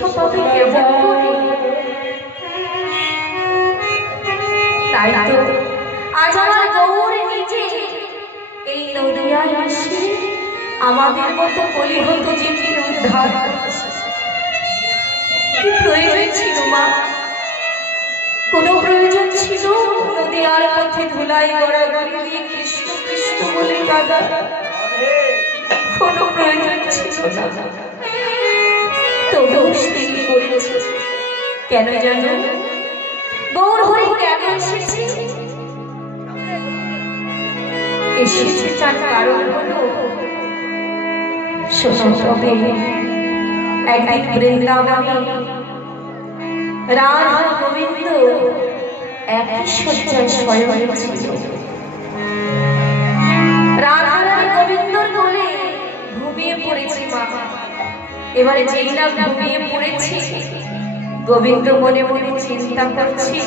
রক্ষা পাবে কেমন করে? তাই তো আজ আমার গৌর নিজে এই নদিয়ায় এসে আমাদের মতো কলিহত জীবকে উদ্ধার করেছে। কি প্রয়োজন ছিল মা? কোনো প্রয়োজন ছিল নদিয়ার পথে ধুলাই গড়াগড়ি দিয়ে কৃষ্ণ কৃষ্ণ বলে কাঁদা? কোনো প্রয়োজন ছিল না। তবুও তিনি করেছে। কেন জানো? গৌর হরি কেন এসেছে? এসেছে তার কারণ হলো, শোনো তবে একদিন বৃন্দাবনে রাধা গোবিন্দ একই শয্যায় শয়ন ছিল। রাধা রানী গোবিন্দর কোলে ঘুমিয়ে পড়েছে মা। এবারে যেই না ঘুমিয়ে পড়েছে, গোবিন্দ মনে মনে চিন্তা করছে,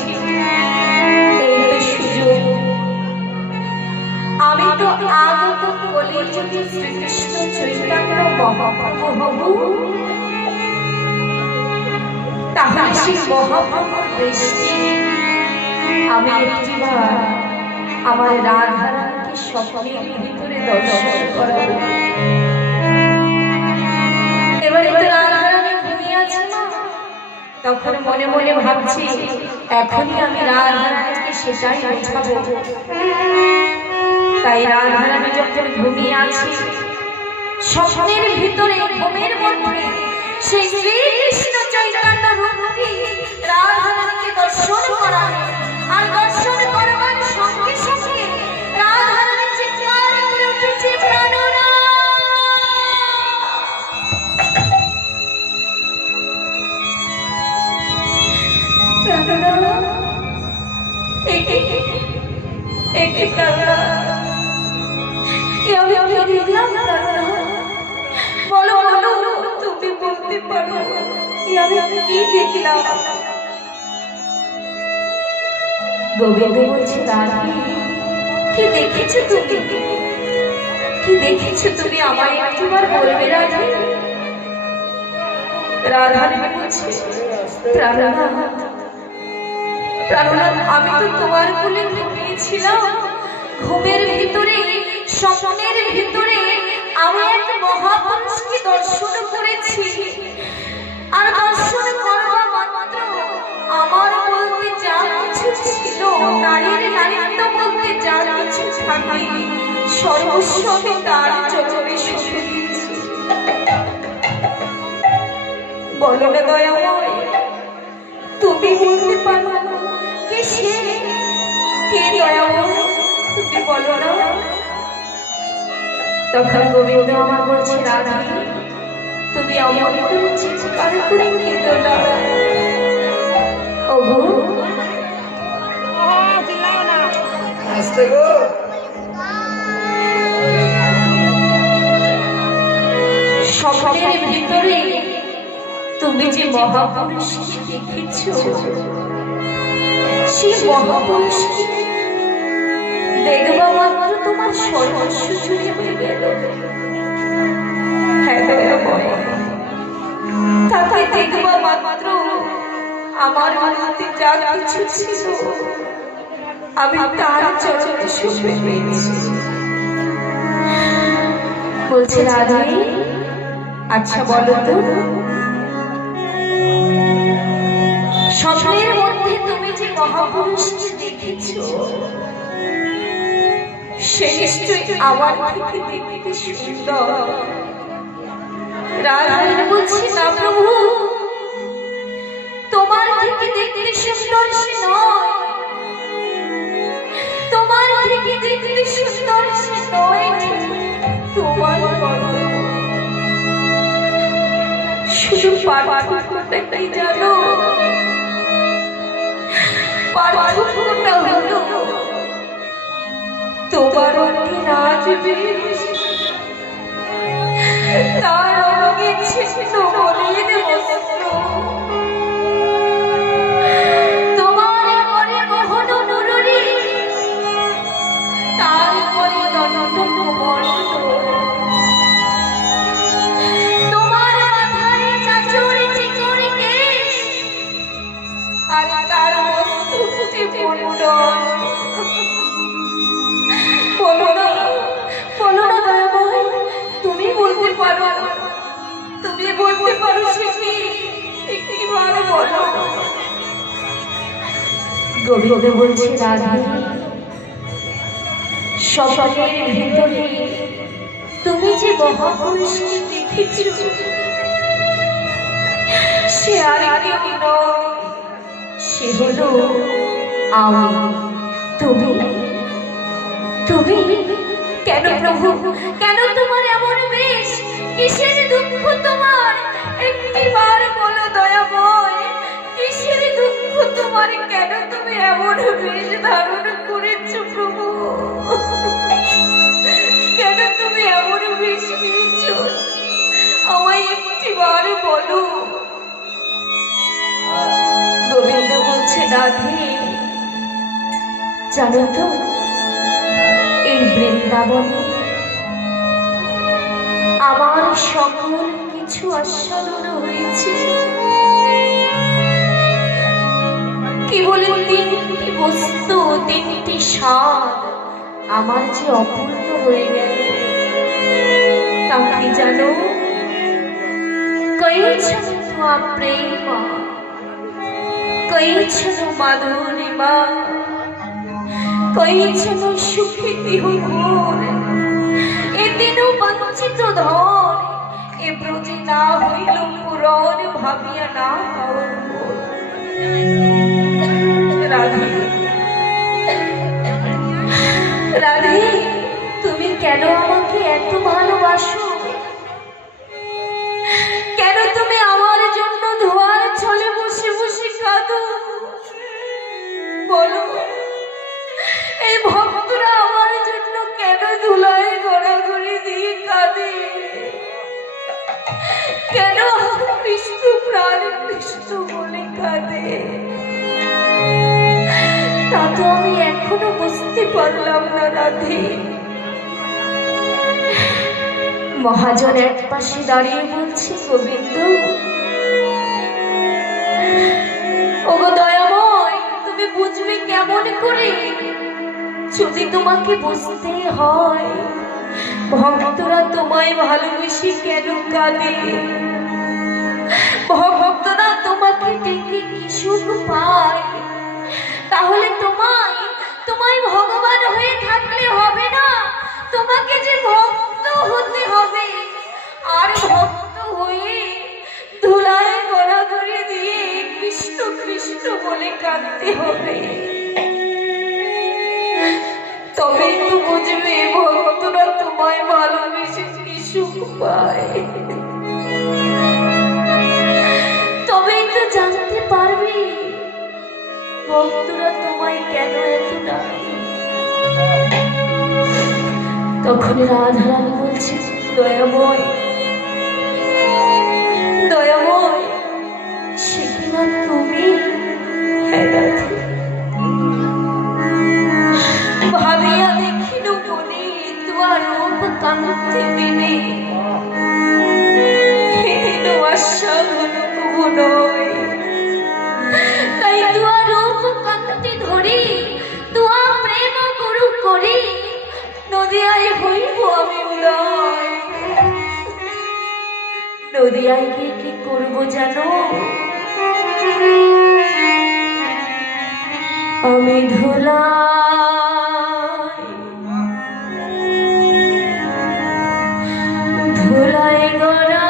এই তো সুযোগ, আমি তো আগত কলিযুগে শ্রীকৃষ্ণ চৈতন্য মহাপ্রভু হব। তাহলে সেই মহাপ্রভুর দৃষ্টি আমি একটিবার আমার রাধা রানীকে স্বপ্নের ভিতরে দর্শন করাব। এবারে তো রাধা রানী ঘুমিয়ে আছে না, তখন মনে মনে ভাবছি এখনই আমি রাধা রানীকে সেটাই বোঝাবো। তাই রাধা রানী যখন ঘুমিয়ে আছে, স্বপ্নের ভিতরে ঘুমের মধ্যে সেই শ্রীকৃষ্ণ চৈতন্য রূপটি রাধা রানীকে দর্শন করাবে। আর দর্শন করবার সঙ্গে সঙ্গে রাধা রানী চিৎকার করে উঠেছে, প্রাণনাথ! প্রাণনাথ! একে প্রাণনাথ! আমি দেখলাম প্রাণনাথ, বলো বলো, তুমি বলতে পারো আমি কি দেখলাম? গোবিন্দ বলছে, রানী কি দেখেছো তুমি? কি দেখেছো তুমি? আমায় একবার বলবে রানী? রাধা বলছে, প্রাণনাথ প্রাণনাথ, আমি তো তোমার কোলে ঘুমিয়েছিলাম। ঘুমের ভিতরে, স্বপ্নের ভিতরে আমি এক মহাপুরুষকে দর্শন করেছি। আর দর্শন করবা মাত্র আমার বলতে যা কিছু ছিল, নারীর নারীত্ব বলতে যা কিছু থাকে, সর্বস্ব আমি তার চরণে সঁপে দিয়েছি। বলো না দয়াময়, তুমি বলতে পারো কে সে? কে দয়াময়? তুমি বলো না। তখন গোবিন্দ আমার বলছে, রাধা তুমি অমন করে চিৎকার করে কেঁদো না। ওগো স্বপ্নের ভিতরে তুমি যে মহাপুরুষকে দেখেছ, সেই মহাপুরুষকে দেখবা মাত্র তোমার সর্বস্ব চুরি হয়ে গেল। হ্যাঁ দয়াময়, তাকে দেখবা মাত্র আমার মধ্যে যা কিছু ছিল আমি তার চরণে সঁপে দিয়েছি। বলছে, রাধা আচ্ছা বলো তো, স্বপ্নের মধ্যে তুমি যে মহাপুরুষকে দেখেছ, সে নিশ্চয়ই আমার থেকে দেখতে সুন্দর? রাধা বলছে, না প্রভু, তোমার থেকে দেখতে সুন্দর সে নয়। তোমার থেকে দেখতে সুন্দর সে নয়, তোমার শুধু পার্থক্যটা কি জানো? পার্থক্যটা হলো তোমার অঙ্গে নাচবে, তার অঙ্গে ছিন্ন বলিয়ে দেব। তোমার পরে মোহন মুরলী, তার পরে দণ্ড কোমল। তোমার মাথায় চাচর চিকরি বলো না, বলো না দয়াময়, তুমি বলতে পারো, তুমি বলতে পারো সে কি, একটিবার বলো। গোবিন্দ বলছে, রাধে, স্বপ্নের ভিতরে তুমি যে মহাপুরুষকে দেখেছ, সে আর কেউ নয়, সে হলো আমি। তুমি তুমি কেন প্রভু, কেন তোমার এমন বেশ? কিসের দুঃখ তোমার? একটিবার বলো দয়াময়, কিসের দুঃখ তোমার? কেন তুমি এমন বেশ ধারণ করেছো প্রভু? কেন তুমি এমন বেশ নিয়েছো? আমায় একটিবার বলো। গোবিন্দ বলছে, রাধে, জানো তো এই বৃন্দাবনে আমার সকল কিছু আস্বাদন হয়েছে, কেবল তিনটি বস্তু, তিনটি স্বাদ আমার যে অপূর্ণ রয়ে গেল, তা কি জানো? কইছন তোমা প্রেমা, কইছন মাধুরিমা, কইছন সুখী বিহুর, এ দিনও বঞ্চিত ধন, এ ব্রজে না হইল পুরন, ভাবিয়া না পাওয়ার মোর। রাধে, রাধে, তুমি কেন আমাকে এত ভালোবাসো? কেন তুমি আমার জন্য ধোয়ার ছলে বসে বসে কাঁদো? বলো, এই ভক্তরা আমার জন্য কেন ধুলায় গড়াগড়ি দিয়ে কাঁদে? কেন কৃষ্ণ প্রাণ কৃষ্ণ বলে কাঁদে? তা তো আমি এখনো বুঝতে পারলাম না রাধে। মহাজন এক পাশে দাঁড়িয়ে বলছে, গোবিন্দ, ওগো দয়াময়, তুমি বুঝবে কেমন করে? যদি তোমাকে বুঝতে হয় ভক্তরা তোমায় ভালোবেসে কেন কাঁদে, ভক্তরা তোমাকে ডেকে কি সুখ পায়, তাহলে তোমায় ভগবান হয়ে থাকলে হবে না, তোমাকে যে ভক্ত হতে হবে। আর ভক্ত হয়ে ধুলায় গড়াগড়ি দিয়ে কৃষ্ণ কৃষ্ণ বলে কাঁদতে হবে। তবেই তো বুঝবে ভক্তরা তোমায় ভালোবেসে কি সুখ পায়, তবেই তো জানতে পারবে ভক্তরা তোমায় কেন এত ডাকে। তখন রাধারানী বলছে, দয়াময়, দয়াময়, সে কিনা তুমি? হ্যাঁ রাধে, ভাবিয়া দেখিল মনে তোমার রূপ কান্তি বিনে, আস্বাদন কবু নয়, তাই তোমার রূপ কান্তি ধরি, তোমার প্রেম গুরু করি, নদিয়ায় হইব আমি উদয়। নদিয়ায় গিয়ে কি করবো জানো? আমি ধুলায় গড়া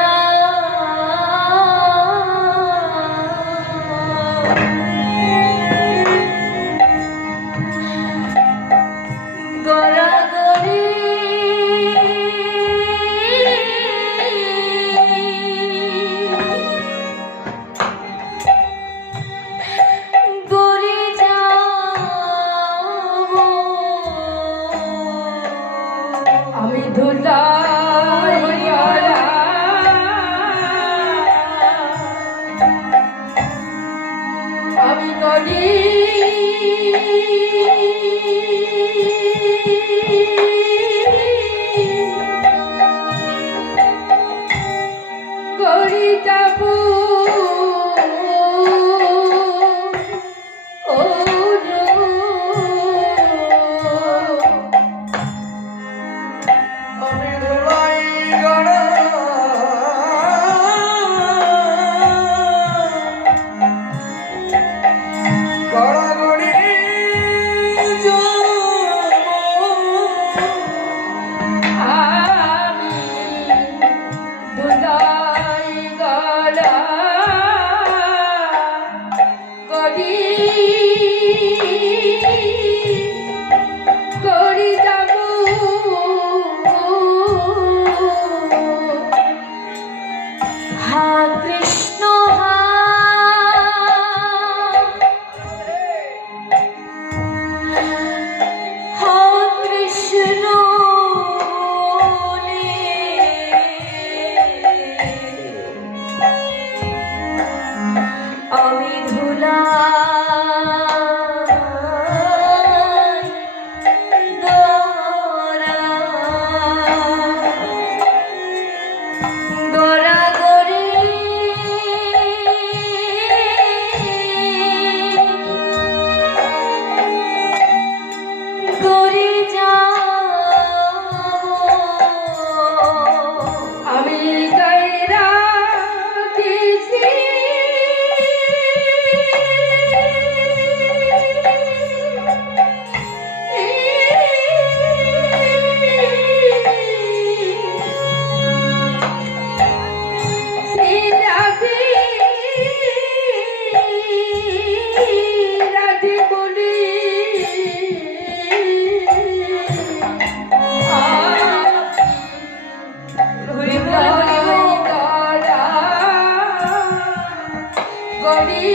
গড়ি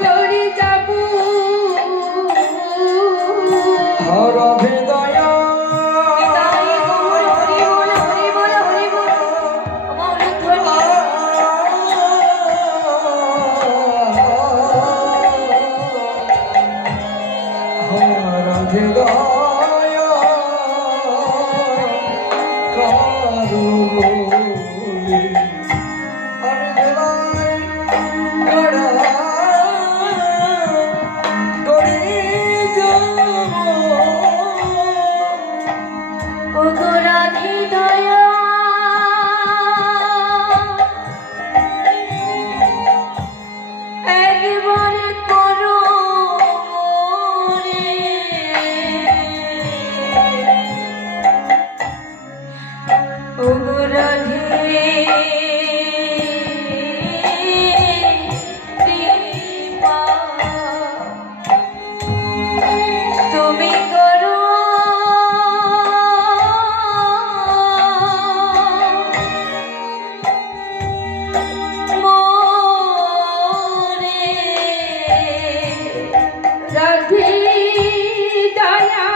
গড়ি যাব হরধে দয়া হরধে দয়া কারু বলে আমি দেলাই গড়া গড়ি যাব ও গো রাধে দয়া একবার করো রে ও গো রাধে কৃপা তুমি করো মোরে রাধে দয়া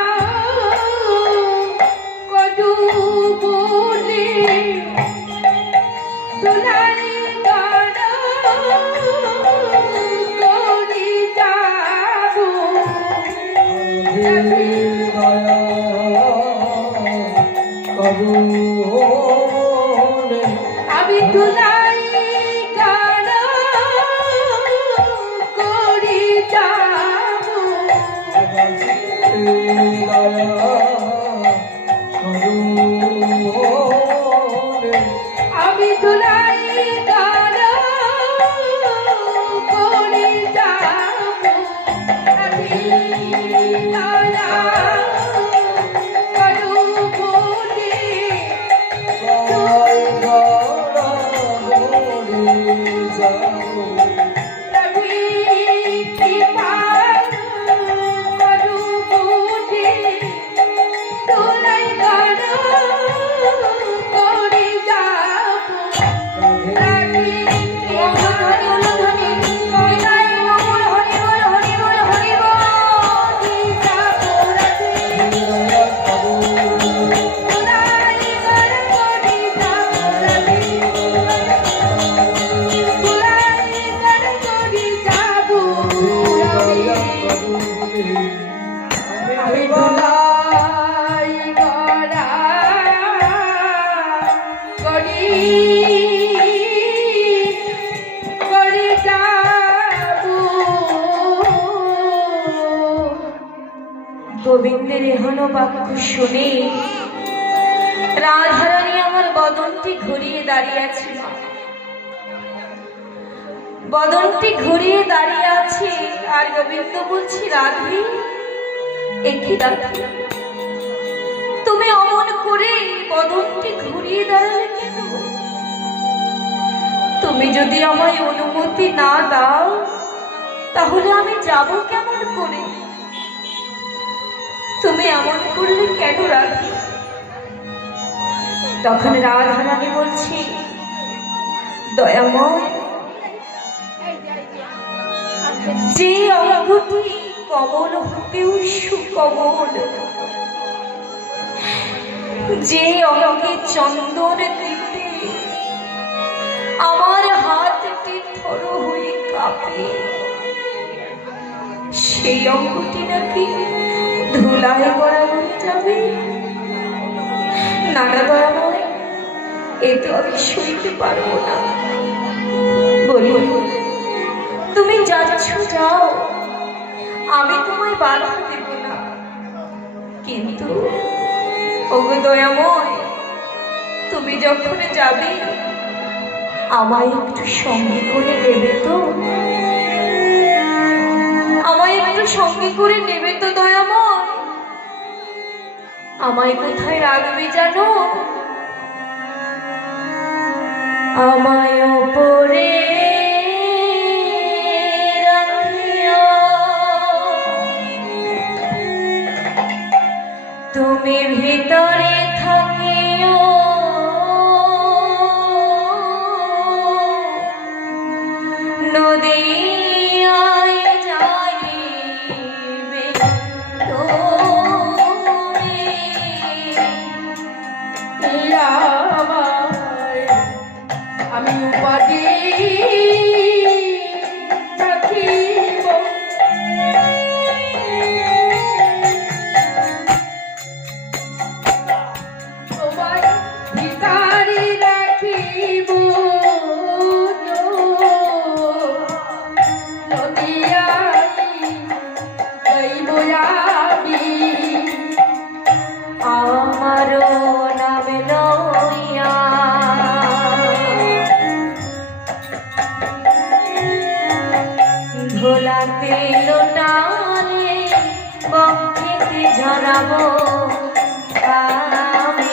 কদু বলে তোলাই গান করি যাবো আমি তোলাই গান করি যাবো আমি তোলাই গান করি যাবো দয়া করু বলে রবি কৃপা করু বলে তোলাই গান করি যাবো রাধে আমি বলাই গড়া গড়ি গড়ি যাবো গোবিন্দের এহনো বাক্য শুনে রাধারানী আমার বদনটি ঘুরিয়ে দাঁড়িয়ে আছে বদনটি ঘুরিয়ে দাঁড়িয়ে আছে আর গোবিন্দ বলছি রাধে একই রাধে তুমি অমন করে বদনটি ঘুরিয়ে দাঁড়ালে কেন তুমি যদি আমায় অনুমতি না দাও তাহলে আমি যাব কেমন করে তুমি এমন করলে কেন রাধে তখন রাধারানী বলছি দয়াময় যে অঙ্গটি কমল হতেও সুকমল যে অঙ্গে চন্দন দিতে আমার হাতটি থর হয়ে কাঁপে সেই অঙ্গটি নাকি ধুলায় করা হয়ে যাবে নানা দয়াময় এ তো আমি শুনতে পারবো না বলি তুমি যাচ্ছ যাও আমি তোমায় বাধা দেব না কিন্তু ওগো দয়াময় তুমি যখন যাবে আমায় একটু সঙ্গে করে নেবে তো আমায় একটু সঙ্গে করে নেবে তো দয়াময় আমায় কোথায় রাখবে জানো আমায় ওপরে তুমি ভিতরে থাকিও নদিয়ায় যাইবে তুমি আমি উপাধি রাখিব তোমায় ভিখারি রাখিব নদিয়ায় যাইব আমি আমারও নাম লইয়া ধোলাতে লোটালে বক্ষেতে ঝরাবো আমি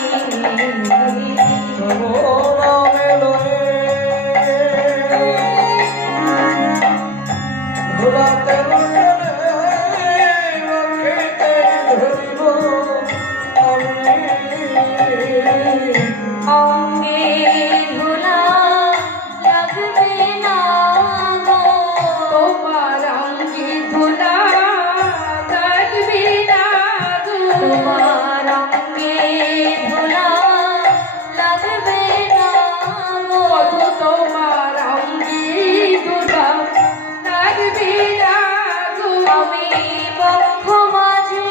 অঙ্গে ধুলা লাগবে না গো তোমার অঙ্গে ধুলা লাগবে না গো তোমার অঙ্গে ধুলা লাগবে না গো বধূ তোমার অঙ্গে ধুলা লাগবে না গো আমি বক্ষ মাঝে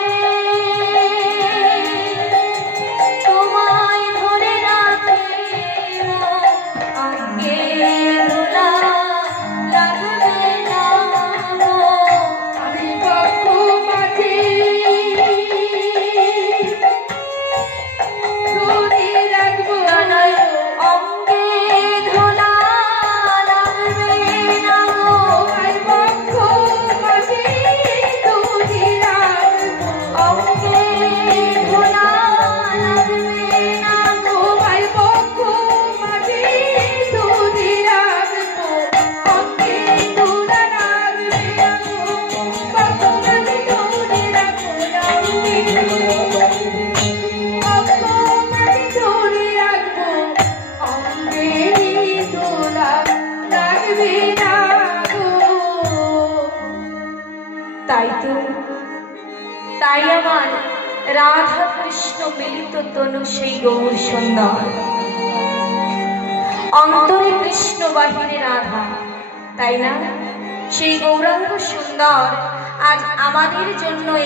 তোমায় ধরে রাখিব অঙ্গে ধুলা লাগবে না গো আমি বক্ষ মাঝে ধরে রাখবো জানাই অঙ্গে ধুলা লাগবে না গো তোমার বক্ষ মাঝে ধরে রাখবো অঙ্গে ধুলা লাগবে না গো তোমার বক্ষ মাঝে ধরে রাখবো অঙ্গে ধুলা লাগবে না গো বক্ষ মাঝে ধরে রাখবো অঙ্গে তাই তো তাই আমার রাধা কৃষ্ণ মিলিত তনু সেই গৌর সুন্দর অন্তরে কৃষ্ণ বাহিরে রাধা তাই না সেই গৌরাঙ্গ সুন্দর আজ আমাদের জন্য এই